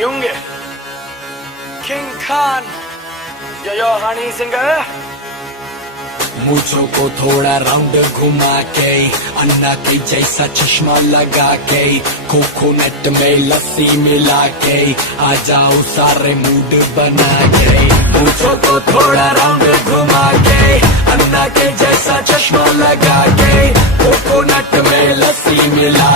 Jung, King Khan, yo honey singer. मूछों को थोड़ा round घुमा के अन्ना के जैसा चश्मा लगा के कोकोनट में लस्सी मिला के आ जाओ सारे मूड बना के। मूछों को थोड़ा राउंड घुमा के अन्ना के जैसा चश्मा लगा के कोकोनट में लस्सी मिला